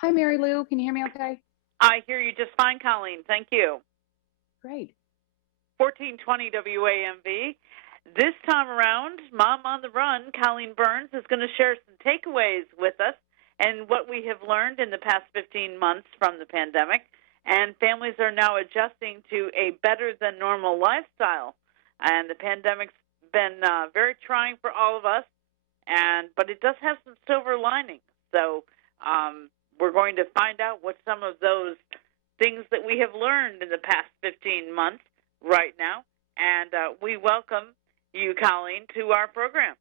Hi, Mary Lou. Can you hear me okay? I hear you just fine, Colleen. Thank you. Great. 1420 WAMV. This time around, Mom on the Run, Colleen Burns, is going to share some takeaways with us and what we have learned in the past 15 months from the pandemic. And families are now adjusting to a better than normal lifestyle. And the pandemic's been very trying for all of us, but it does have some silver linings. So we're going to find out what some of those things that we have learned in the past 15 months right now. And we welcome you, Colleen, to our program.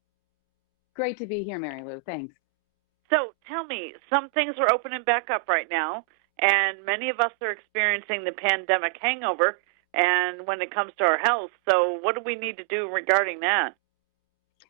Great to be here, Mary Lou. Thanks. So tell me, some things are opening back up right now, and many of us are experiencing the pandemic hangover and when it comes to our health. So what do we need to do regarding that?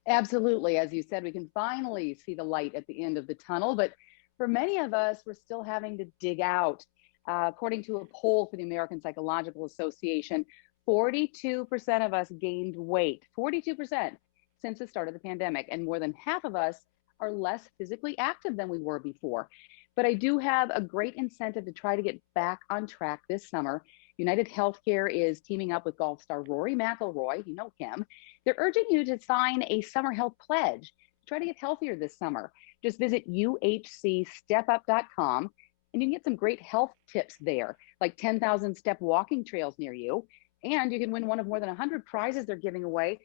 Absolutely. As you said, we can finally see the light at the end of the tunnel, but for many of us, we're still having to dig out. According to a poll for the American Psychological Association, 42% of us gained weight, 42% since the start of the pandemic, and more than half of us are less physically active than we were before. But I do have a great incentive to try to get back on track this summer. United Healthcare is teaming up with golf star Rory McIlroy, you know him. They're urging you to sign a summer health pledge to try to get healthier this summer. Just visit uhcstepup.com and you can get some great health tips there, like 10,000 step walking trails near you. And you can win one of more than 100 prizes they're giving away.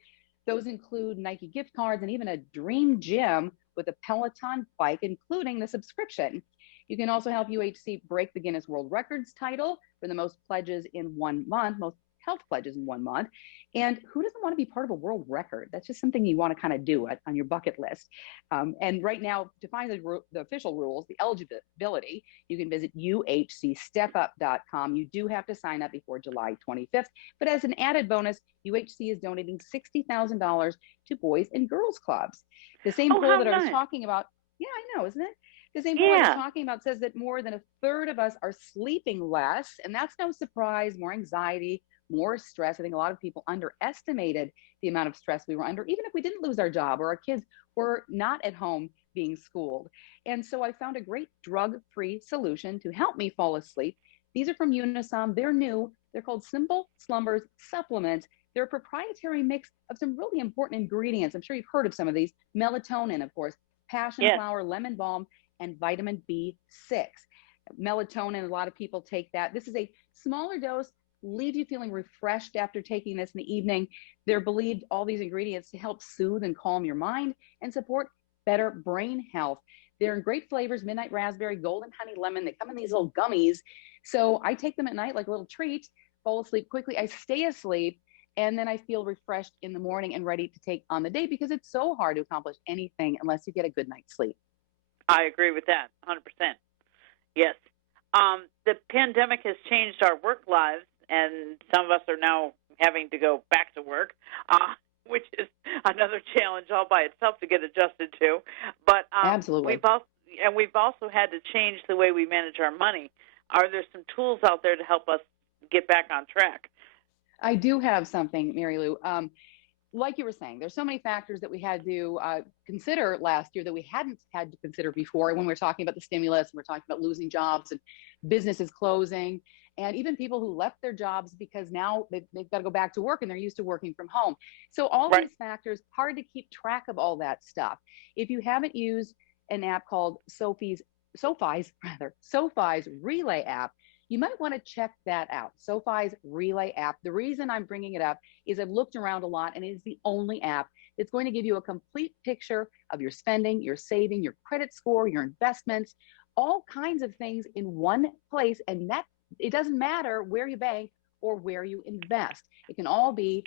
Those include Nike gift cards and even a dream gym with a Peloton bike, including the subscription. You can also help UHC break the Guinness World Records title for the most pledges in 1 month, most health pledges in 1 month. And who doesn't want to be part of a world record? That's just something you want to kind of do on your bucket list. And right now, to find the official rules, the eligibility, you can visit uhcstepup.com. You do have to sign up before July 25th. But as an added bonus, UHC is donating $60,000 to Boys and Girls Clubs. The same poll that I was talking about. Yeah, I know, isn't it? The same poll I was talking about says that more than a third of us are sleeping less, and that's no surprise. More anxiety, more stress. I think a lot of people underestimated the amount of stress we were under, even if we didn't lose our job or our kids were not at home being schooled. And so I found a great drug-free solution to help me fall asleep. These are from Unisom. They're new. They're called Simple Slumbers Supplements. They're a proprietary mix of some really important ingredients. I'm sure you've heard of some of these. Melatonin, of course, passion flower, lemon balm, and vitamin B6. Melatonin, a lot of people take that. This is a smaller dose, leaves you feeling refreshed after taking this in the evening. They're believed, all these ingredients, to help soothe and calm your mind and support better brain health. They're in great flavors: midnight raspberry, golden honey lemon. They come in these little gummies. So I take them at night like a little treat, fall asleep quickly. I stay asleep, and then I feel refreshed in the morning and ready to take on the day, because it's so hard to accomplish anything unless you get a good night's sleep. I agree with that, 100%. Yes. The pandemic has changed our work lives, and some of us are now having to go back to work, which is another challenge all by itself to get adjusted to. But Absolutely. we've also had to change the way we manage our money. Are there some tools out there to help us get back on track? I do have something, Mary Lou. Like you were saying, there's so many factors that we had to consider last year that we hadn't had to consider before. When we're talking about the stimulus, and we're talking about losing jobs and businesses closing, and even people who left their jobs because now they've got to go back to work and they're used to working from home. So all these factors, hard to keep track of all that stuff. If you haven't used an app called SoFi's Relay app, you might want to check that out. SoFi's Relay app. The reason I'm bringing it up is I've looked around a lot, and it is the only app that's going to give you a complete picture of your spending, your saving, your credit score, your investments, all kinds of things in one place. And that it doesn't matter where you bank or where you invest. It can all be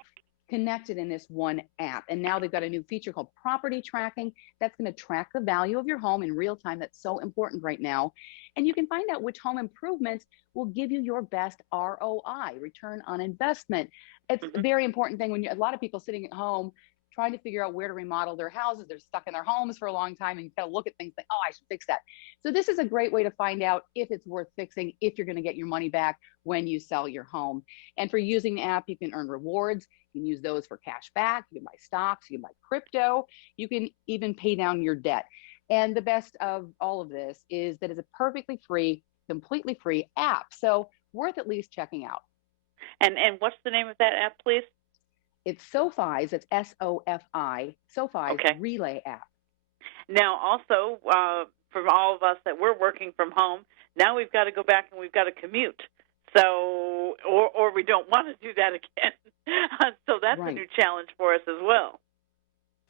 connected in this one app. And now they've got a new feature called property tracking that's going to track the value of your home in real time. That's so important right now. And you can find out which home improvements will give you your best ROI, return on investment. It's a very important thing when a lot of people sitting at home trying to figure out where to remodel their houses. They're stuck in their homes for a long time, and you kind of look at things like, oh, I should fix that. So this is a great way to find out if it's worth fixing, if you're going to get your money back when you sell your home. And for using the app, you can earn rewards. You can use those for cash back. You can buy stocks. You can buy crypto. You can even pay down your debt. And the best of all of this is that it's a perfectly free, completely free app. So worth at least checking out. And what's the name of that app, please? It's SoFi's, it's SOFI, SoFi's Okay. Relay app. Now, also, for all of us that we're working from home, now we've got to go back and we've got to commute. So, or we don't want to do that again. So that's a Right. new challenge for us as well.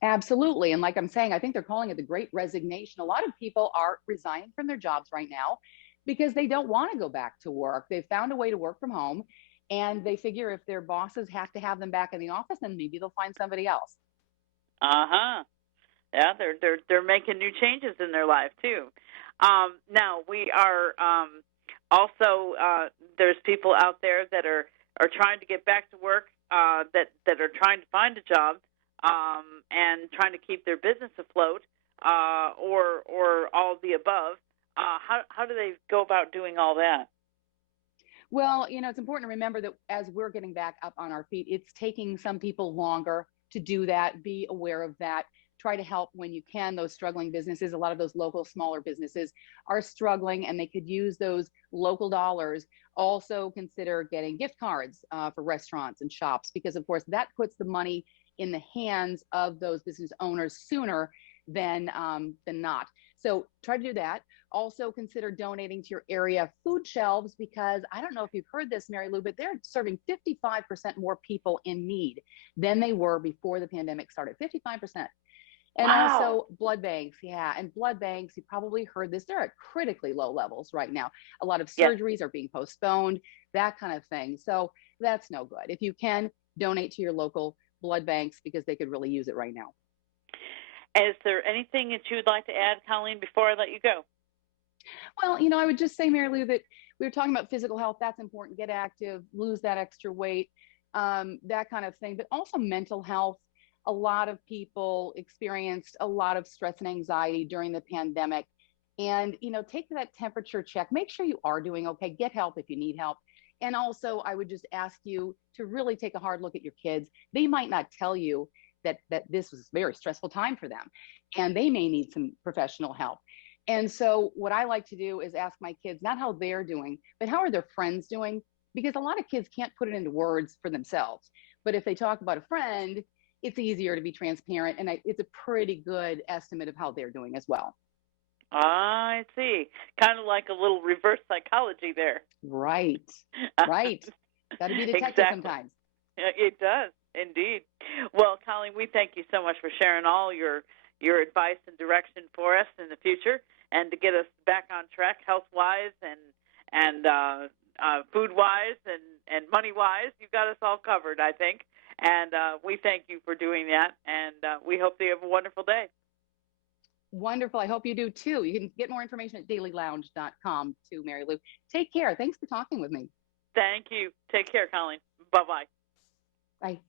Absolutely. And like I'm saying, I think they're calling it the great resignation. A lot of people are resigning from their jobs right now because they don't want to go back to work. They've found a way to work from home, and they figure if their bosses have to have them back in the office, then maybe they'll find somebody else. Uh-huh. Yeah, they're making new changes in their life too. Now we are also there's people out there that are trying to get back to work, that are trying to find a job, and trying to keep their business afloat, or all of the above. How do they go about doing all that? Well, it's important to remember that as we're getting back up on our feet, it's taking some people longer to do that. Be aware of that. Try to help when you can those struggling businesses. A lot of those local smaller businesses are struggling and they could use those local dollars. Also consider getting gift cards for restaurants and shops, because of course that puts the money in the hands of those business owners sooner than not. So try to do that. Also consider donating to your area food shelves, because I don't know if you've heard this, Mary Lou, but they're serving 55% more people in need than they were before the pandemic started. 55%. And Wow. also blood banks. Yeah. And blood banks, you probably heard this, they're at critically low levels right now. A lot of Yes. surgeries are being postponed, that kind of thing. So that's no good. If you can, donate to your local blood banks, because they could really use it right now. Is there anything that you would like to add, Colleen, before I let you go? Well, I would just say, Mary Lou, that we were talking about physical health. That's important. Get active, lose that extra weight, that kind of thing. But also mental health. A lot of people experienced a lot of stress and anxiety during the pandemic. And, take that temperature check. Make sure you are doing okay. Get help if you need help. And also, I would just ask you to really take a hard look at your kids. They might not tell you that this was a very stressful time for them, and they may need some professional help. And so what I like to do is ask my kids not how they're doing, but how are their friends doing? Because a lot of kids can't put it into words for themselves. But if they talk about a friend, it's easier to be transparent, and it's a pretty good estimate of how they're doing as well. I see. Kind of like a little reverse psychology there. Right. Right. Got to be a detective Exactly. sometimes. It does, indeed. Well, Colleen, we thank you so much for sharing all your advice and direction for us in the future, and to get us back on track health-wise and food-wise and money-wise. You've got us all covered, I think. And we thank you for doing that, and we hope that you have a wonderful day. Wonderful. I hope you do too. You can get more information at dailylounge.com too, Mary Lou. Take care. Thanks for talking with me. Thank you. Take care, Colleen. Bye-bye. Bye.